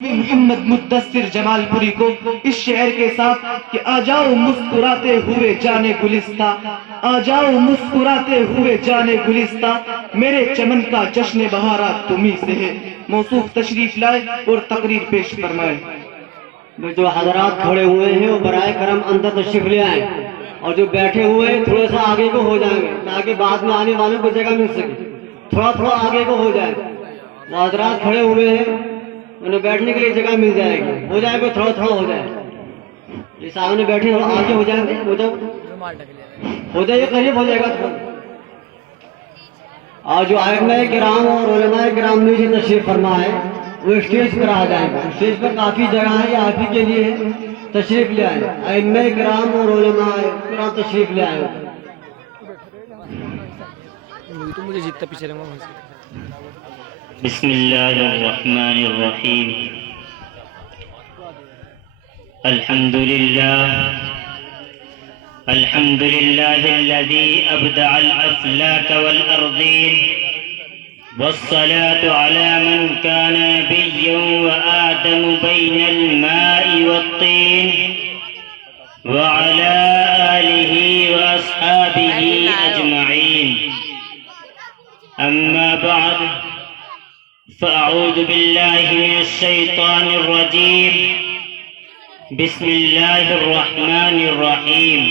محمد مدثر جمال پوری کو اس شعر کے ساتھ کہ آ جاؤ مسکراتے ہوئے جانے گلستہ، آ جاؤ مسکراتے ہوئے جانے گلستہ، میرے چمن کا جشن بہارات تمہیں سے ہے، موصوف تشریف لائے اور تقریر پیش فرمائے۔ جو حضرات کھڑے ہوئے ہیں وہ برائے کرم اندر تشریف لے آئیں، اور جو بیٹھے ہوئے ہیں تھوڑا سا آگے کو ہو جائیں گے تاکہ بعد میں آنے والوں کو جگہ مل سکے، تھوڑا آگے کو ہو جائے۔ وہ حضرات کھڑے ہوئے ہیں انہیں بیٹھنے کے لیے جگہ مل جائے گی، ہو جائے گا تھوڑا ہو جائے، یہ سامنے بیٹھے آگے ہو جائیں گے، ہو جائے قریب ہو جائے گا۔ اور جو ائمہ کرام اور علماء کرام نے جو تشریف فرما ہے وہ اسٹیج پر آ جائیں گے، اسٹیج پر کافی جگہ ہے، یہ آپ ہی کے لیے ہے، تشریف لے آئے، ائمہ کرام اور علماء کرام تشریف لے آئے۔ مجھے جتنا پیچھے رہا بسم اللہ الرحمن الرحیم، الحمد للہ الذی ابدع الافلاک والارضین، والصلاة على من كان نبيا وآدم بين الماء والطين، وعلى آله وأصحابه أجمعين، أما بعد، فأعوذ بالله من الشيطان الرجيم، بسم الله الرحمن الرحيم،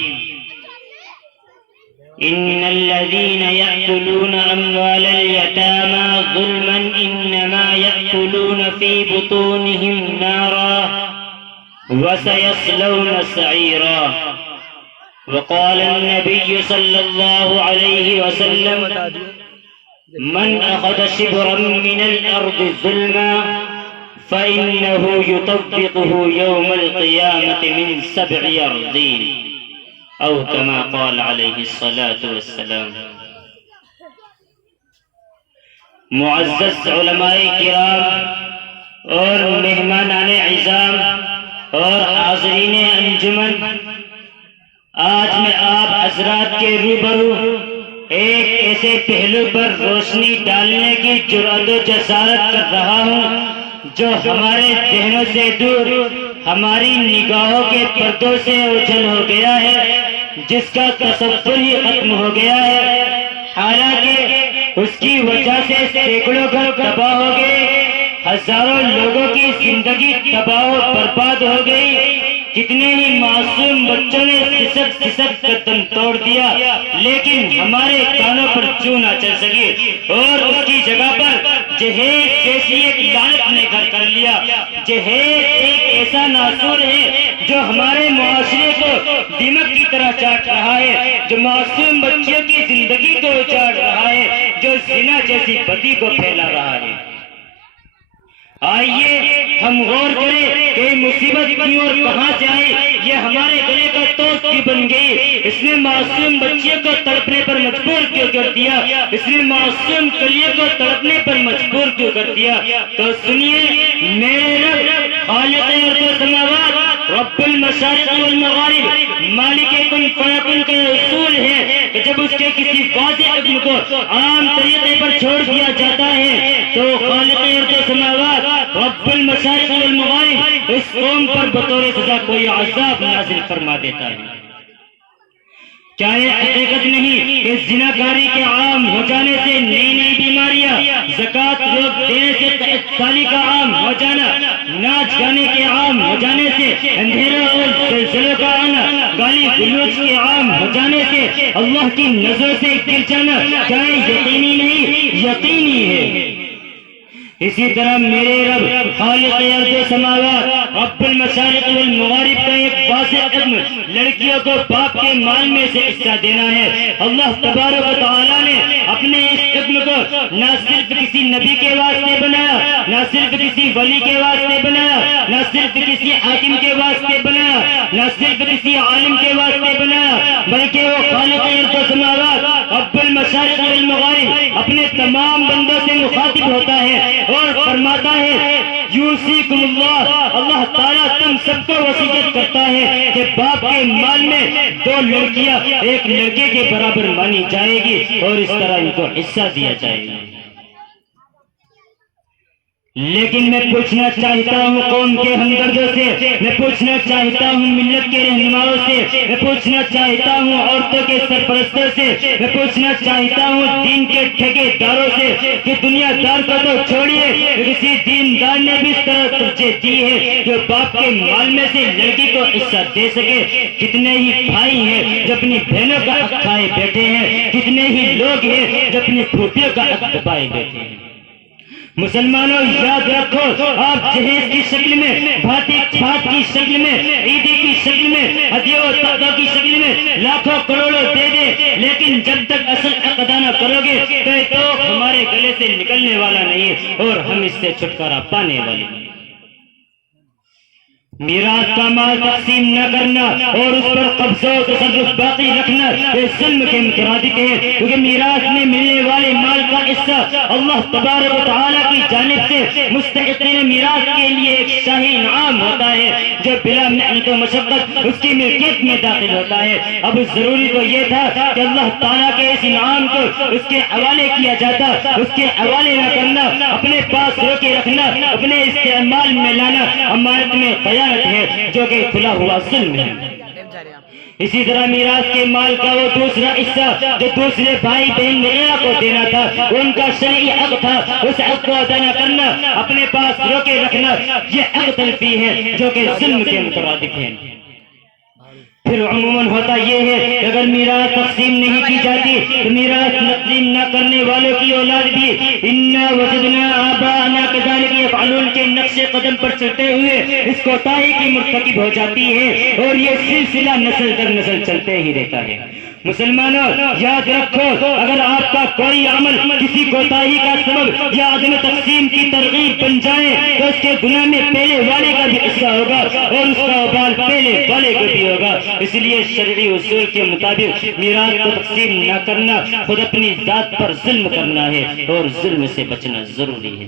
إن الذين يأكلون أموال اليتامى ظلما إنما يأكلون في بطونهم نارا وسيصلون سعيرا، وقال النبي صلى الله عليه وسلم: من أخذ شبرا من الأرض ظلما فإنه يطبقه يوم القيامة من 7 أرضين، او كما قال علیہ الصلاة والسلام۔ معزز علماء کرام اور مہمانان عظام اور حاضرین انجمن، آج میں آپ حضرات کے روبرو ایک ایسے پہلو پر روشنی ڈالنے کی جرأت و جسارت کر رہا ہوں جو ہمارے ذہنوں سے دور، ہماری نگاہوں کے پردوں سے اوجھل ہو گیا ہے، جس کا تصور ہی ختم ہو گیا ہے، حالانکہ اس کی وجہ سے سینکڑوں گھر تباہ ہو گئے، ہزاروں لوگوں کی زندگی تباہ و برباد ہو گئی، کتنے ہی معصوم بچوں نے سسک کر دم توڑ دیا، لیکن ہمارے کانوں پر چوں نہ چل سکی، اور اس کی جگہ پر جہیز جیسی ایک لعنت نے گھر کر لیا۔ جہیز ایک ایسا ناسور ہے جو ہمارے معاشرے کو دیمک کی طرح چاٹ رہا ہے، جو معصوم بچیوں کی زندگی کو اجاڑ رہا ہے، جو زنا جیسی بدی کو پھیلا رہا ہے۔ آئیے ہم غور کریں کہ مصیبت کیوں اور کہاں سے آئی، یہ ہمارے گلے کا توق کیوں بن گئی، اس نے معصوم بچیوں کو تڑپنے پر مجبور کیوں کر دیا، اس نے معصوم کلیوں کو تڑپنے پر مجبور کیوں کر دیا۔ تو سنیے، میرے رب خالق ارض و سماوات، رب المشارق والمغارب، مالک کن فیکن کا اصول ہے کہ جب اس کے کسی واضح حکم کو عام طریقے پر چھوڑ دیا جاتا ہے تو خالق ارض و سماوات، رب المشارق والمغارب اس قوم پر بطور سزا کوئی عذاب نازل فرما دیتا ہے۔ کیا یہ حقیقت نہیں کہ زناکاری کے عام ہو جانے سے نئی نئی بیماریاں، زکوٰۃ روک دینے سے سالی کا عام ہو جانا، ناچ گانے کے عام ہو جانے سے اندھیرا اور زلزلوں کا آنا، گالی گلوچ کے عام ہو جانے سے اللہ کی نظر سے گر جانا، کیا یہ یقینی نہیں؟ یقینی ہے۔ اسی طرح میرے رب خالق ارض و سماوات، رب المشارق والمغارب کا ایک واضح قدم لڑکیوں کو باپ کے مال میں سے حصہ دینا ہے۔ اللہ تبارک و تعالیٰ نے اپنے اس قدم کو نہ صرف کسی نبی کے واسطے بنایا، نہ صرف کسی ولی کے واسطے بنایا، نہ صرف کسی حاکم کے واسطے بنایا، نہ صرف کسی عالم کے واسطے بنایا، بلکہ وہ خالق ارض و سماوات، رب المشارق والمغارب اپنے تمام بندوں سے مخاطب ہوتا ہے اور فرماتا ہے: یوصیکم اللہ، اللہ تعالیٰ تم سب کو وصیت کرتا ہے کہ باپ کے مال میں 2 لڑکیاں ایک لڑکے کے برابر مانی جائے گی اور اس طرح ان کو حصہ دیا جائے گا۔ لیکن میں پوچھنا چاہتا ہوں قوم کے ہمدردوں سے، میں پوچھنا چاہتا ہوں ملت کے رہنماؤں سے، میں پوچھنا چاہتا ہوں عورتوں کے سرپرستوں سے، میں پوچھنا چاہتا ہوں دین کے ٹھیکے داروں سے کہ دنیا دار کو تو چھوڑیے، کسی دیندار نے بھی اس طرح ترجیح دی ہے جو باپ کے مال میں سے لڑکی کو حصہ دے سکے۔ کتنے ہی بھائی ہیں جو اپنی بہنوں کا حق کھائے بیٹھے ہیں، کتنے ہی لوگ ہیں جو اپنی پھوپھیوں کا حق دبائے بیٹھے ہیں۔ مسلمانوں یاد رکھو، آپ جہیز کی شکل میں، بھات کی شکل میں، عیدی کی شکل میں، ہدیوں و تحفوں کی شکل میں لاکھوں کروڑوں دے دیں، لیکن جب تک اصل حق ادا نہ کرو گے تو یہ توق ہمارے گلے سے نکلنے والا نہیں ہے اور ہم اس سے چھٹکارا پانے والے ہیں۔ میراث کا مال تقسیم نہ کرنا اور اس پر قبضہ و تصرف باقی رکھنا یہ ظلم کے مترادف ہے، کیونکہ میراث میں ملنے والے مال کا حصہ اللہ تبارک و تعالیٰ کی جانب سے مستحقین میراث کے لیے ایک شاہی انعام ہوتا ہے جو بلا محنت و مشقت اس کی ملکیت میں داخل ہوتا ہے۔ اب ضروری تو یہ تھا کہ اللہ تعالیٰ کے اس انعام کو اس کے حوالے کیا جاتا، اس کے حوالے نہ کرنا، اپنے پاس روکے رکھنا، اپنے استعمال میں لانا امانت میں خیانت ہے جو کہ کھلا ہوا ظلم ہے۔ اسی طرح میراث کے مال کا وہ دوسرا حصہ جو دوسرے بھائی بہن وغیرہ کو دینا تھا، ان کا شرعی حق تھا، اس حق کو ادا نہ کرنا، اپنے پاس روکے رکھنا، یہ حق تلفی ہے جو کہ ظلم کے مترادف ہے۔ پھر عموماً ہوتا یہ ہے کہ اگر میراث تقسیم نہیں کی جاتی تو میراث تقسیم نہ کرنے والوں کی اولاد بھی انا وجدنا آباءنا کذالک یفعلون کے نقش قدم پر چلتے ہوئے اس کوتاہی کی مرتکب ہو جاتی ہے اور یہ سلسلہ نسل در نسل چلتے ہی رہتا ہے۔ مسلمانوں یاد رکھو، اگر آپ کا کوئی عمل کسی کوتاہی کا سبب یا عدم تقسیم کی ترغیب بن جائے تو اس کے گناہ میں پہلے والے کا بھی حصہ ہوگا اور اس کا وبال پہلے والے کو بھی ہوگا۔ اس لیے شرعی اصول کے مطابق میراث کو تقسیم نہ کرنا خود اپنی ذات پر ظلم کرنا ہے اور ظلم سے بچنا ضروری ہے۔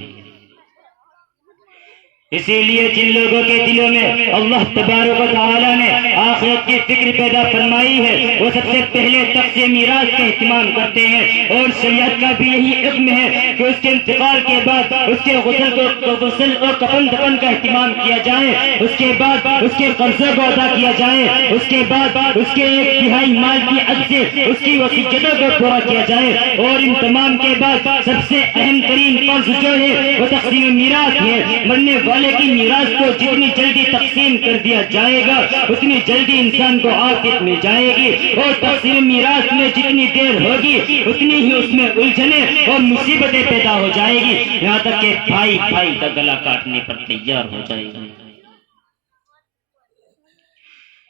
اسی لیے جن لوگوں کے دلوں میں اللہ تبارک و تعالیٰ نے آخرت کی فکر پیدا فرمائی ہے وہ سب سے پہلے تقسیم میراث کا اہتمام کرتے ہیں، اور شریعت کا بھی یہی حکم ہے کہ اس کے انتقال کے بعد اس کے غسل اور کفن دفن کا اہتمام کیا جائے، اس کے بعد اس کے قرضے کو ادا کیا جائے، اس کے بعد اس کے 1/3 مال کی حد سے اس کی وصیتوں کو پورا کیا جائے، اور ان تمام کے بعد سب سے اہم ترین فرض جو ہے وہ تقسیم میراث ہے۔ مرنے والے کی میراث کو جتنی جلدی تقسیم کر دیا جائے گا اتنی جلدی انسان کو عافیت مل جائے گی، اور تقسیم میراث میں جتنی دیر ہوگی اتنی ہی اس میں الجھنیں اور مصیبتیں پیدا ہو جائے گی، یہاں تک کہ بھائی بھائی کا گلا کاٹنے پر تیار ہو جائے گا۔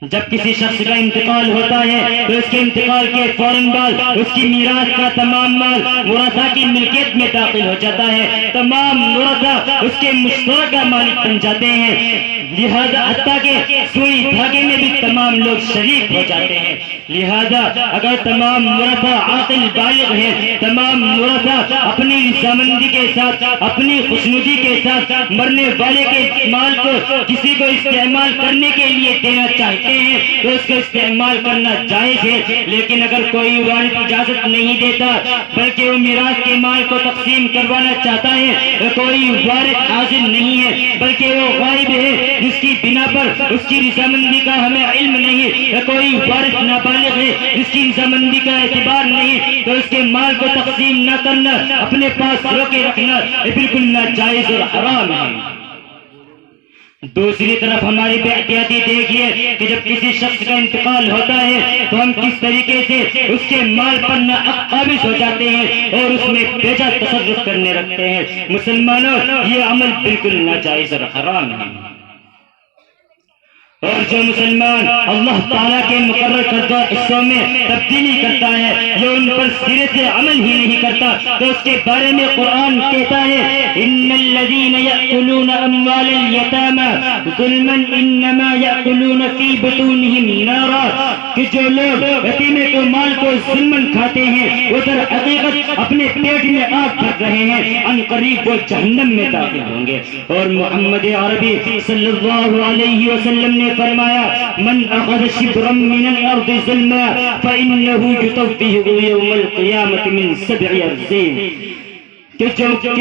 جب کسی شخص کا انتقال ہوتا ہے تو اس کے انتقال کے فوراً بعد اس کی میراث کا تمام مال ورثاء کی ملکیت میں داخل ہو جاتا ہے، تمام ورثاء اس کے مشترکہ مالک بن جاتے ہیں، لہذا حتیٰ کہ سوئی دھاگے میں بھی تمام لوگ شریک ہو جاتے ہیں۔ لہذا اگر تمام ورثاء عاقل بالغ ہیں، تمام ورثاء اپنی رضامندی کے ساتھ، اپنی خوشنودی کے ساتھ مرنے والے کے مال کو کسی کو استعمال کرنے کے لیے دینا چاہتے ہیں تو اس کو استعمال کرنا جائز ہے، لیکن اگر کوئی وارث اجازت نہیں دیتا بلکہ وہ میراث کے مال کو تقسیم کروانا چاہتا ہے، کوئی وارث حاضر نہیں ہے بلکہ وہ غائب ہے جس کی بنا پر اس کی رضامندی کا ہمیں علم نہیں، یا کوئی وارث نابالغ ہے جس کی رضامندی کا اعتبار نہیں، تو اس کے مال کو تقسیم نہ کرنا، اپنے پاس روکے رکھنا یہ بالکل ناجائز اور حرام ہے۔ دوسری طرف ہماری بے احتیاطی دیکھیے کہ جب کسی شخص کا انتقال ہوتا ہے تو ہم کس طریقے سے اس کے مال پر ناحق قابض ہو جاتے ہیں اور اس میں بیجا تصرف کرنے رکھتے ہیں۔ مسلمانوں یہ عمل بالکل ناجائز اور حرام ہے، اور جو مسلمان اللہ تعالیٰ کے مقرر کردہ حصوں میں تبدیلی کرتا ہے یا ان پر سرے سے عمل ہی نہیں کرتا تو اس کے بارے میں قرآن کہتا ہے ان الذین یأکلون اموال الیتامی ظلما انما یأکلون فی بطونہم نارا، کہ جو لوگ یتیمے کو مال کو ظلمن کھاتے ہیں وہ در حقیقت اپنے پیٹ میں آگ بھر رہے ہیں، ان قریب وہ جہنم میں داخل ہوں گے۔ اور محمد عربی صلی اللہ علیہ وسلم نے فرمایا من اخذ شبرا من الارض ظلما فانه يطفئه يوم القيامه من 7 ارضين، کہ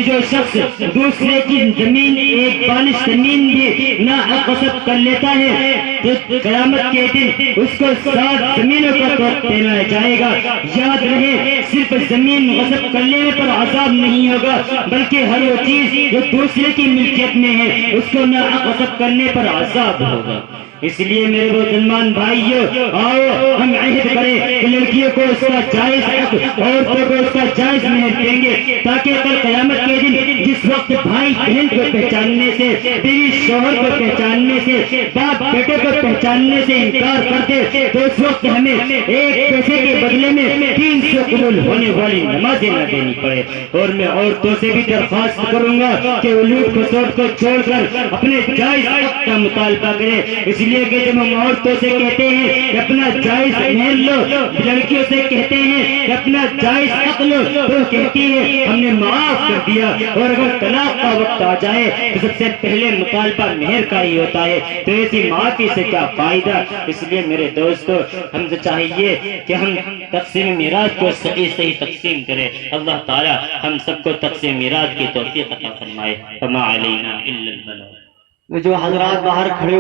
جو شخص دوسرے کی زمین ایک بالش زمین بھی ناحق غصب کر لیتا ہے تو قیامت کے دن اس کو 7 زمینوں کا توق دینا جائے گا. یاد رہے صرف زمین غصب کر لینے پر عذاب نہیں ہوگا بلکہ ہر وہ چیز جو دوسرے کی ملکیت میں ہے اس کو ناحق غصب کرنے پر عذاب ہوگا. اس لیے میرے مسلمان بھائیوں آؤ ہم عہد کریں کہ لڑکیوں کو اس کا جائز حق عورتوں کو اس کا جائز مہر دیں گے تاکہ کل قیامت کے دن جس وقت بھائی بہن کو پہچاننے سے بیوی شوہر کو پہچاننے سے باپ بیٹے کو پہچاننے سے انکار کر دے تو اس وقت ہمیں 1 پیسے کے بدلے میں 300 قبول ہونے والی نمازیں نہ دینی پڑے. اور میں عورتوں سے بھی درخواست کروں گا کہ اولود خسوٹ کو چھوڑ کر اپنے جائز حق کا مطالبہ کریں. اس لیے کہ جب ہم عورتوں سے کہتے ہیں کہ اپنا جائز مہر لو لڑکیوں سے کہتے ہیں کہ اپنا جائز حق لو تو کہتی ہے ہم نے معاف کر دیا. اور اگر طلاق کا وقت آ جائے تو سب سے پہلے مطالبہ مہر کا ہی ہوتا ہے تو ایسی معافی سے کیا فائدہ. اس لیے میرے دوستو ہم سے چاہیے کہ ہم تقسیم میراث کو صحیح تقسیم کریں. اللہ تعالی ہم سب کو تقسیم میراث کی توفیق عطا فرمائے. وما علینا الا البلاغ. جو حضرات باہر کھڑے